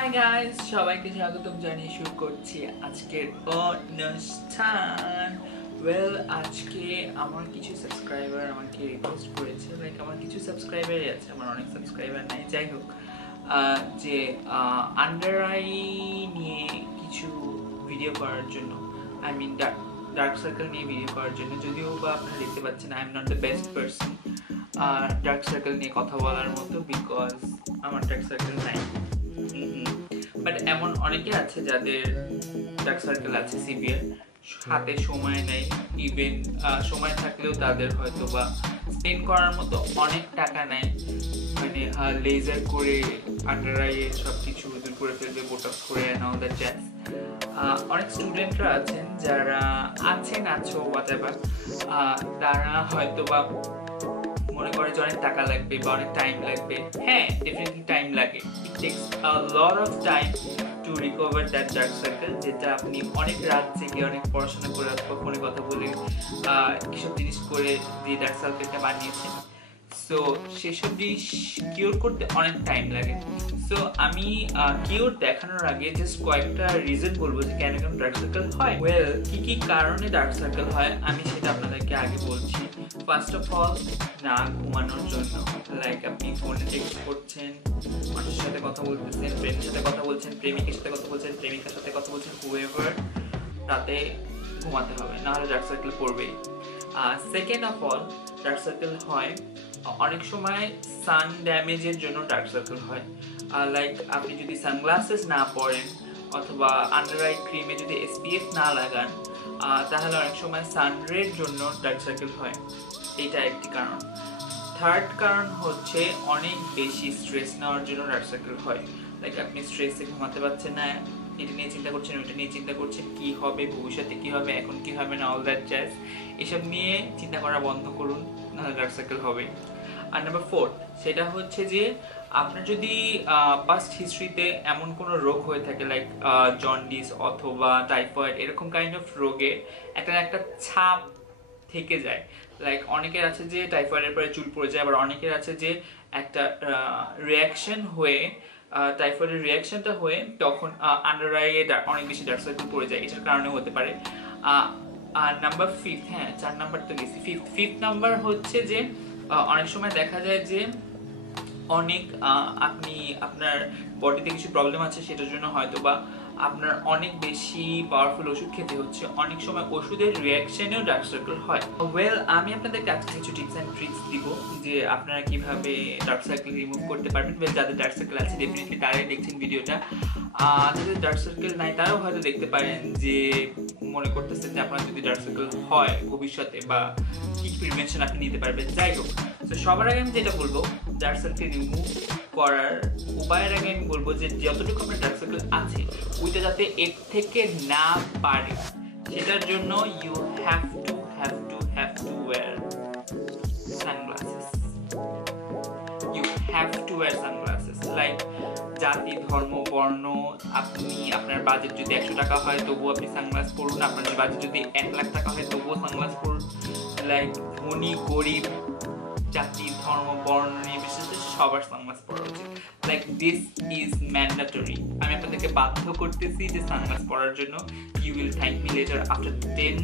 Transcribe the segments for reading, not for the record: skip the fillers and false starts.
Hi guys, সবাইকে স্বাগতম জানিয়ে শুরু করছি আজকের অনুষ্ঠান। ওয়েল, আজকে আমার কিছু সাবস্ক্রাইবার আমাকে রিকোয়েস্ট করেছে, লাইক আমার কিছু সাবস্ক্রাইবারই আছে, আমার অনেক সাবস্ক্রাইবার নাই, যাই হোক, যে আন্ডার আই নিয়ে কিছু ভিডিও করার জন্য, আই মিন ডার্ক সার্কেল নিয়ে ভিডিও করার জন্য। যদিও বা আপনারা দেখতে পাচ্ছেন I am not the best person dark circle নিয়ে কথা বলার মতো, বিকজ আমার ডার্ক সার্কেল নাই। বাট এমন অনেকে আছে যাদের ডার্ক সার্কেল আছে সিভিয়ার, হাতে সময় নেই, ইভেন সময় থাকলেও তাদের হয়তো বা স্পেন্ড করার মতো অনেক টাকা নেই, মানে লেজার করে আন্ডার আইয়ে সব কিছু দূর করে ফেলবে, বোটক্স করে নাও দ্যাট জ্যাজ। অনেক স্টুডেন্টরা আছেন যারা আছো হোয়াটএভার, তারা হয়তো বা মনে করে যে অনেক টাকা লাগবে বা অনেক টাইম লাগবে। হ্যাঁ, ডেফিনেটলি টাইম লাগে। ইট tax a lot of time to recover that dark circle, যেটা আপনি অনেক রাত জেগে অনেক পড়াশোনা করে অথবা ফোনে কথা বলে এসব জিনিস করে দিয়ে ডার্ক সার্কেলটা বানিয়েছেন। সো সেসব জিনিস কিওর করতে অনেক টাইম লাগে। সো আমি কিওর দেখানোর আগে জাস্ট কয়েকটা রিজন বলবো যে কেন কেন ডার্ক সার্কেল হয়। ওয়েল, কি কারণে ডার্ক সার্কেল হয় আমি সেটা আপনাদেরকে আগে বলছি। ফার্স্ট অফ অল, না ঘুমানোর জন্য। লাইক আপনি ফোনে টেক্সট করছেন, মানুষের সাথে কথা বলতেছেন, ফ্রেন্ডের সাথে কথা বলছেন, প্রেমিকের সাথে কথা বলছেন, প্রেমিকার সাথে কথা বলছেন, হুএভার, রাতে ঘুমাতে হবে, নাহলে ডার্ক সার্কেল পড়বেই। Second of all, dark circle হয় অনেক সময় সান ড্যামেজের জন্য ডার্ক সার্কেল হয়। লাইক আপনি যদি সানগ্লাসেস না পরেন অথবা আন্ডার আই ক্রিমে যদি SPF না লাগান, তাহলে অনেক সময় সানরের জন্য ডার্ক সার্কেল হয়। এইটা একটি কারণ। থার্ড কারণ হচ্ছে অনেক বেশি স্ট্রেস নেওয়ার জন্য ডার্ক সার্কেল হয়। লাইক আপনি স্ট্রেসে ঘুমাতে পারছেন না, এটা নিয়ে চিন্তা করছেন, ওইটা নিয়ে চিন্তা করছেন, কি হবে ভবিষ্যতে, কি হবে এখন, কি হবে না, অল দ্যাট জ্যাজ। এসব নিয়ে চিন্তা করা বন্ধ করুন, নাহলে ডার্ক সার্কেল হবে। আর নাম্বার 4, সেটা হচ্ছে যে আপনার যদি পাস্ট হিস্ট্রিতে এমন কোনো রোগ হয়ে থাকে, লাইক জন্ডিস অথবা টাইফয়েড, এরকম কাইন্ড অফ রোগে একটা না একটা ছাপ থেকে যায়। লাইক অনেকের আছে যে টাইফয়েডের পরে চুল পড়ে যায়, আবার অনেকের আছে যে একটা রিয়াকশন হয়ে, টাইফয়েডের রিয়াকশনটা হয়ে তখন আন্ডার আইয়ে অনেক বেশি ডার্ক সার্কেল পড়ে যায়। এটার কারণে হতে পারে। আর নাম্বার 5, হ্যাঁ 4 নাম্বার তো গেছি, ফিফথ নাম্বার হচ্ছে যে অনেক সময় দেখা যায় যে অনেক আপনি আপনার বডিতে কিছু প্রবলেম আছে, সেটার জন্য হয়তো বা আপনার অনেক বেশি পাওয়ারফুল ওষুধ খেতে হচ্ছে, অনেক সময় ওষুধের রিয়াকশনেও ডার্ক সার্কেল হয়। ওয়েল, আমি আপনাদের কাছে কিছু টিপস অ্যান্ড ট্রিক্স দিব যে আপনারা কিভাবে ডার্ক সার্কেল রিমুভ করতে পারবেন। ওয়েল, যাদের ডার্ক সার্কেল আছে ডেফিনেটলি তারাই দেখছেন ভিডিওটা। যাদের ডার্ক সার্কেল নাই তারাও হয়তো দেখতে পারেন, যে মনে করতেছেন যে আপনার যদি ডার্ক সার্কেল হয় ভবিষ্যতে বা কি প্রিভেনশন আপনি নিতে পারবেন। যাই হোক, তো সবার আগে আমি যেটা বলবো, ডার্ক সার্কেল রিমুভ করার উপায়ের আগে আমি বলবো যে যতটুকু আপনার ডার্ক সার্কেল আছে ওইটা যাতে এর থেকে না পারে, সেটার জন্য you have to wear sunglasses. You have to wear sunglasses. Like জাতি, ধর্ম, বর্ণ, আপনি আপনার বাজেট যদি 100 টাকা হয় তবুও আপনি সানগ্লাস পরুন, আপনার বাজেট যদি 1 লাখ টাকা হয় তবুও সানগ্লাস পরুন। লাইক ধনী গরিব, জাতি, ধর্ম, বর্ণ নির্বিশেষে সবার সানগ্লাস পরা উচিত। Like this is mandatory. আমি আপনাদেরকে বাধ্য করতেছি যে সানগ্লাস পরার জন্য। You will thank me later after 10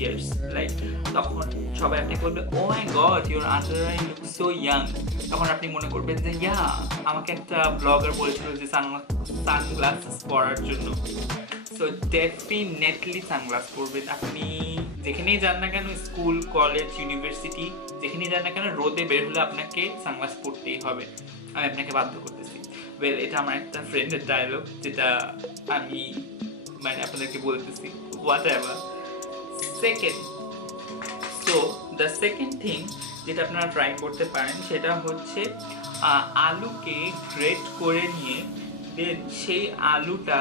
years। Like তখন সবাই আপনাকে বলবে, oh my God, your under eye look so young. তখন আপনি মনে করবেন যে ইয়া, আমাকে একটা ব্লগার বলেছিল যে সানগ্লাস পরার জন্য। সো ডেফিনেটলি সানগ্লাস পরবেন। আপনি যেখানেই যান না কেন, স্কুল, কলেজ, ইউনিভার্সিটি, যেখানেই যান না কেন, রোদে বের হলে আপনাকে সানগ্লাস পরতেই হবে। আমি আপনাকে বাধ্য করতেছি। ওয়েল, এটা আমার একটা ফ্রেন্ডের ডায়লগ, যেটা আমি মানে আপনাদেরকে বলতেছি, whatever. Second, so the second thing যেটা আপনারা ট্রাই করতে পারেন সেটা হচ্ছে আলুকে গ্রেট করে নিয়ে দেন সেই আলুটা,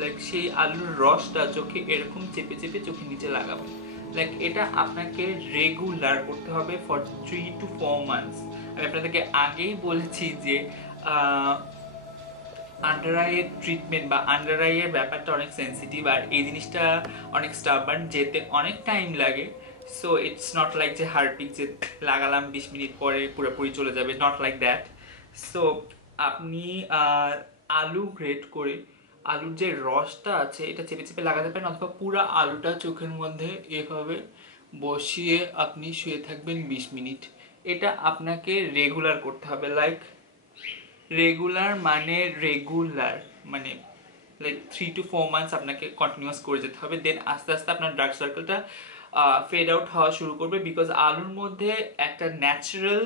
লাইক সেই আলুর রসটা চোখে এরকম চেপে চেপে চোখের নিচে লাগাবেন। লাইক এটা আপনাকে রেগুলার করতে হবে ফর 3 to 4 months। আমি আপনাদেরকে আগেই বলেছি যে আন্ডার আইয়ের ট্রিটমেন্ট বা আন্ডার আইয়ের ব্যাপারটা অনেক সেন্সিটিভ, আর এই জিনিসটা অনেক স্টাবার্ন, যেতে অনেক টাইম লাগে। সো ইটস নট লাইক যে হার্পিক যে লাগালাম 20 মিনিট পরে পুরোপুরি চলে যাবে, নট লাইক দ্যাট। সো আপনি আলু গ্রেট করে আলুর যে রসটা আছে এটা চেপে চেপে লাগাতে পারেন, অথবা পুরো আলুটা চোখের মধ্যে এভাবে বসিয়ে আপনি শুয়ে থাকবেন 20 মিনিট। এটা আপনাকে রেগুলার করতে হবে, রেগুলার মানে লাইক 3 to 4 মান্থস আপনাকে কন্টিনিউয়াস করে যেতে হবে। দেন আস্তে আস্তে আপনার ডার্ক সার্কেলটা ফেড আউট হওয়া শুরু করবে, বিকজ আলুর মধ্যে একটা ন্যাচারাল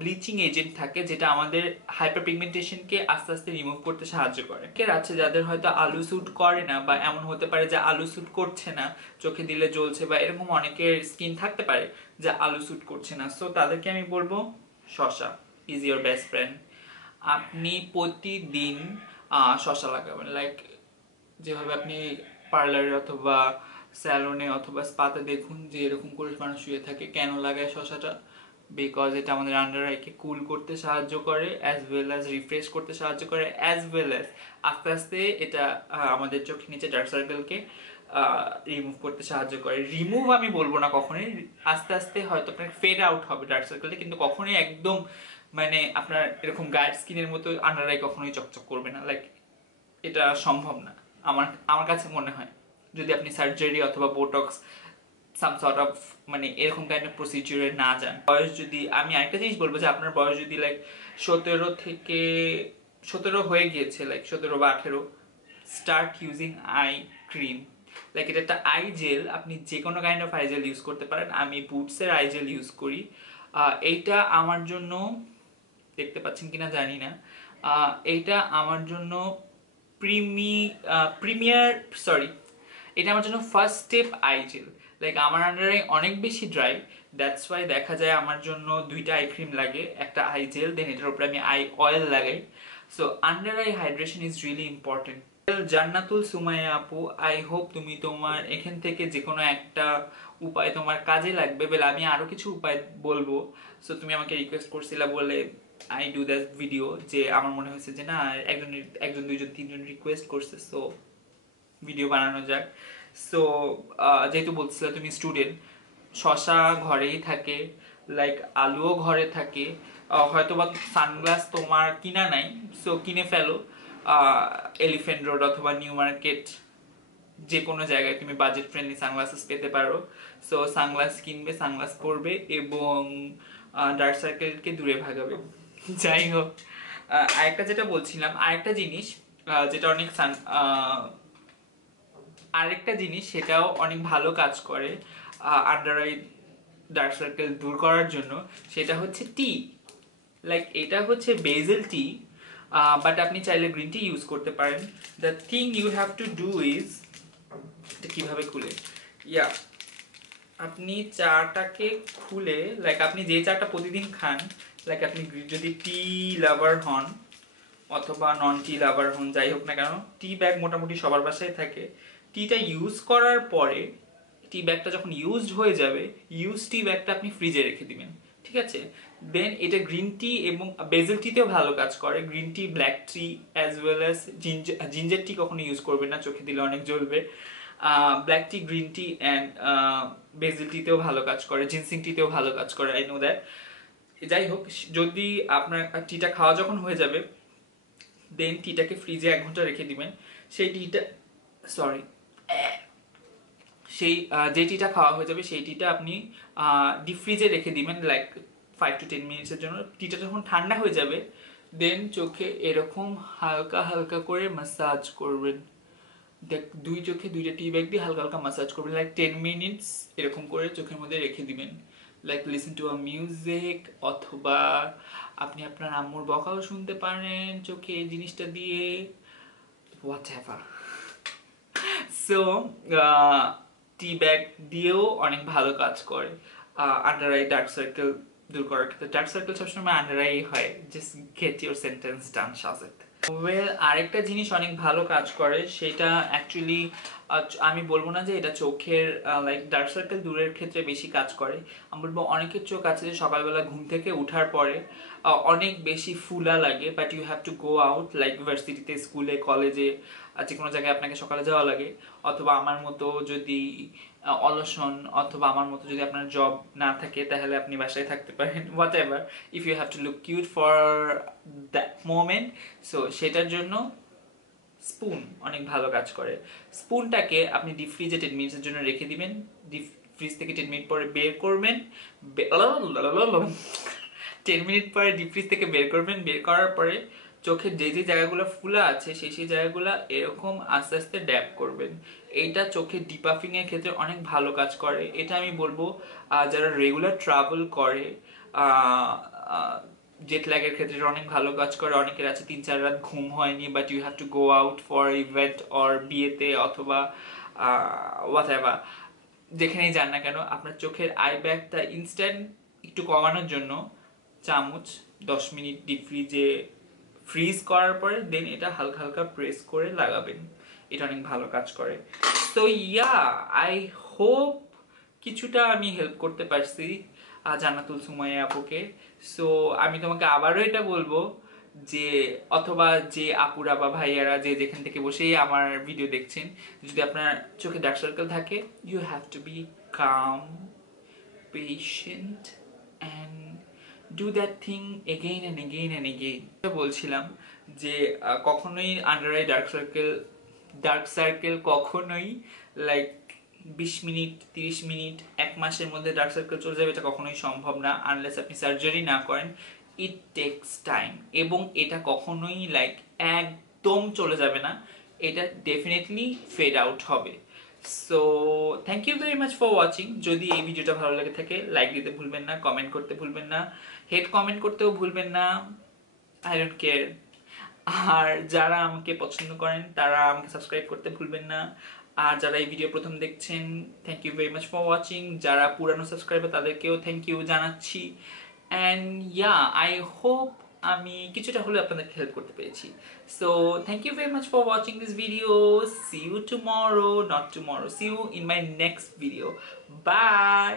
ব্লিচিং এজেন্ট থাকে যেটা আমাদের হাইপার পিগমেন্টেশনকে আস্তে আস্তে রিমুভ করতে সাহায্য করে। কে আছে যাদের হয়তো আলু স্যুট করে না, বা এমন হতে পারে যে আলু স্যুট করছে না, চোখে দিলে জ্বলছে, বা এরকম অনেকের স্কিন থাকতে পারে যে আলু স্যুট করছে না। সো তাদেরকে আমি বলবো শসা ইজ ইয়োর বেস্ট ফ্রেন্ড। আপনি প্রতিদিন শসা লাগাবেন, লাইক যেভাবে আপনি পার্লারে অথবা স্যালনে অথবা স্পাতে দেখুন যে এরকম করে মানুষ শুয়ে থাকে। কেন লাগায় শসাটা? বিকজ এটা আমাদের আন্ডার আইকে কুল করতে সাহায্য করে, অ্যাজ ওয়েল অ্যাজ রিফ্রেশ করতে সাহায্য করে, অ্যাজ ওয়েল অ্যাজ আস্তে আস্তে এটা আমাদের চোখের নিচে ডার্ক সার্কেলকে রিমুভ করতে সাহায্য করে। রিমুভ আমি বলবো না কখনোই, আস্তে আস্তে হয়তো আপনার ফেড আউট হবে ডার্ক সার্কেলটা, কিন্তু কখনোই একদম মানে আপনার এরকম গায়ের স্কিনের মতো আন্ডার আই কখনোই চকচক করবে না, লাইক এটা সম্ভব না আমার আমার কাছে মনে হয়, যদি আপনি সার্জারি অথবা বোটক্স সাম সর্ট অফ মানে এরকম কাইন্ড অফ প্রসিডিউরে না যান। বয়স যদি, আমি আরেকটা জিনিস বলবো যে আপনার বয়স যদি লাইক 17 হয়ে গিয়েছে, লাইক 17 বা 18, start using eye cream. Like এটা একটা আই জেল, আপনি যে কোনো kind of I jail use করতে পারেন। আমি বুটসের আই জেল ইউজ করি। এইটা আমার জন্য, দেখতে পাচ্ছেন কিনা জানি না, এইটা আমার জন্য প্রিমিয়ার সরি এটা আমার জন্য first step I jail. Like আমার আন্ডার আই অনেক বেশি ড্রাই, দ্যাটস ওয়াই দেখা যায় আমার জন্য 2টা আই ক্রিম লাগে, একটা আই জেল, দেন এটার উপরে আমি আই অয়েল লাগাই। So under eye hydration is really important. Jannatul Sumaiya আপু, আই হোপ তুমি তোমার এখান থেকে যে কোনো একটা উপায় তোমার কাজে লাগবে। বলে আমি আরো কিছু উপায় বলবো। সো তুমি আমাকে রিকোয়েস্ট করছিলা বলে আই ডু দ্যাট ভিডিও, যে আমার মনে হয়েছে যে না একজন 2জন 3জন রিকোয়েস্ট করছে, সো ভিডিও বানানো যাক। সো যেহেতু বলছিলা তুমি স্টুডেন্ট, শশা ঘরেই থাকে, লাইক আলুও ঘরে থাকে, হয়তো বা সানগ্লাস তোমার কিনা নাই, সো কিনে ফেলো। এলিফ্যান্ট রোড অথবা নিউ মার্কেট যে কোনো জায়গায় তুমি বাজেট ফ্রেন্ডলি সানগ্লাসেস পেতে পারো। সো সানগ্লাস কিনবে, সানগ্লাস পরবে এবং ডার্ক সার্কেলকে দূরে ভাগাবে। যাই হোক, আরেকটা যেটা বলছিলাম, যেটা অনেক আরেকটা জিনিস সেটাও অনেক ভালো কাজ করে আন্ডার আই ডার্ক সার্কেল দূর করার জন্য, সেটা হচ্ছে টি। লাইক এটা হচ্ছে বেজেল টি, বাট আপনি চাইলে গ্রিন টি ইউজ করতে পারেন। The thing you have to do is, এটা কিভাবে খুলে, আপনি চাটাকে খুলে, লাইক আপনি যে চাটা প্রতিদিন খান, লাইক আপনি যদি টি লাভার হন অথবা নন টি লাভার হন, যাই হোক না কেন, টি ব্যাগ মোটামুটি সবার বাসায় থাকে। টিটা ইউজ করার পরে, টি ব্যাগটা যখন ইউজড হয়ে যাবে, ইউজ টি ব্যাগটা আপনি ফ্রিজে রেখে দিবেন, ঠিক আছে? দেন এটা গ্রিন টি এবং বেজেল টিতেও ভালো কাজ করে, green tea, black tea as well as ginger tea কখনো ইউজ করবেন না, চোখে দিলে অনেক জ্বলবে। Black tea, green tea and basil টিতেও ভালো কাজ করে, জিনসিং টিতেও ভালো কাজ করে, আই নো দ্যাট। যাই হোক, যদি আপনার টিটা খাওয়া যখন হয়ে যাবে, দেন টিটাকে ফ্রিজে 1 ঘন্টা রেখে দিবেন। সেই টিটা যে টিটা খাওয়া হয়ে যাবে সেই টিটা আপনি ডিপ ফ্রিজে রেখে দিবেন লাইক 5 to 10 মিনিটসের জন্য। টিটা যখন ঠান্ডা হয়ে যাবে, দেন চোখে এরকম হালকা হালকা করে মাসাজ করবেন। দুই চোখে 2টা টি ব্যাগ দিয়ে হালকা হালকা মাসাজ করবেন, লাইক 10 মিনিটস এরকম করে চোখের মধ্যে রেখে দিবেন। Like listen to a music, অথবা আপনি আপনার আম্মুর বকাও শুনতে পারেন চোখে এই জিনিসটা দিয়ে, হোয়াটএভার। সো টি ব্যাগ দিয়েও অনেক ভালো কাজ করে আন্ডার আই ডার্ক সার্কেল দূর করার ক্ষেত্রে। ডার্ক সার্কেল সবসময় আন্ডার আই হয়, just get your sentence done Sajed. Well, আরেকটা জিনিস অনেক ভালো কাজ করে, সেটা অ্যাকচুয়ালি আমি বলবো না যে এটা চোখের লাইক ডার্ক সার্কেল দূরের ক্ষেত্রে বেশি কাজ করে। আমি বলবো অনেকের চোখ আছে যে সকালবেলা ঘুম থেকে উঠার পরে অনেক বেশি ফুলা লাগে, but you have to go out, like ইউনিভার্সিটিতে, স্কুলে, কলেজে, যে কোনো জায়গায় আপনাকে সকালে যাওয়া লাগে, অথবা আমার মতো যদি অলসন, অথবা আমার মতো যদি আপনার জব না থাকে তাহলে আপনি বাসায় থাকতে পারেন, whatever, if you have to look cute for that moment. So সেটার জন্য স্পুন অনেক ভালো কাজ করে। স্পুনটাকে আপনি ডিপ ফ্রিজে 10 মিনিটের জন্য রেখে দিবেন, ডিপ ফ্রিজ থেকে 10 মিনিট পরে বের করবেন, 10 মিনিট পরে ডিপ ফ্রিজ থেকে বের করবেন, বের করার পরে চোখের যে যে জায়গাগুলো ফুলা আছে সেই সেই জায়গাগুলো এরকম আস্তে আস্তে ড্যাব করবেন। এইটা চোখের ডিপাফিং এর ক্ষেত্রে অনেক ভালো কাজ করে। এটা আমি বলবো যারা রেগুলার ট্রাভেল করে, জেট ল্যাগের ক্ষেত্রে অনেক ভালো কাজ করে। অনেকের আছে 3-4 রাত ঘুম হয়নি, but you have to go out for event or বিয়েতে অথবা হোয়াট এভার, যেখানেই যান না কেন, আপনার চোখের আই ব্যাগটা ইনস্ট্যান্ট একটু কমানোর জন্য চামচ 10 মিনিট ডিপ ফ্রিজে ফ্রিজ করার পরে দেন এটা হালকা হালকা প্রেস করে লাগাবেন। এটা অনেক ভালো কাজ করে। তো ইয়া, আই হোপ কিছুটা আমি হেল্প করতে পারছি জান্নাতুল সুমাইয়া আপুকে। সো আমি তোমাকে আবারও এটা বলবো যে, অথবা যে আপুরা বা ভাইয়ারা যে যেখান থেকে বসেই আমার ভিডিও দেখছেন, যদি আপনার চোখে ডার্ক সার্কেল থাকে, you have to be calm, patient and do that thing again and again and again. বলছিলাম যে কখনোই আন্ডার আই ডার্ক সার্কেল কখনোই লাইক 20 মিনিট 30 মিনিট 1 মাসের মধ্যে ডার্ক সার্কেল চলে যাবে, এটা কখনোই সম্ভব না, আনলেস আপনি সার্জারি না করেন। ইট টেকস টাইম, এবং এটা কখনোই লাইক একদম চলে যাবে না, এটা ডেফিনেটলি ফেড আউট হবে। So thank you very much for watching. যদি এই ভিডিওটা ভালো লাগে থাকে, লাইক দিতে ভুলবেন না, কমেন্ট করতে ভুলবেন না, হেড কমেন্ট করতেও ভুলবেন না, আই ডোন্ট কেয়ার। আর যারা আমাকে পছন্দ করেন তারা আমাকে সাবস্ক্রাইব করতে ভুলবেন না। আর যারা এই ভিডিও প্রথম দেখছেন, thank you very much for watching. যারা পুরানো সাবস্ক্রাইবার তাদেরকেও থ্যাংক ইউ জানাচ্ছি। অ্যান্ড ইয়া, আই হোপ আমি কিছুটা হলেও আপনাদেরকে হেল্প করতে পেরেছি। So thank you very much for watching this video. See you tomorrow, not tomorrow, see you in my next video. By.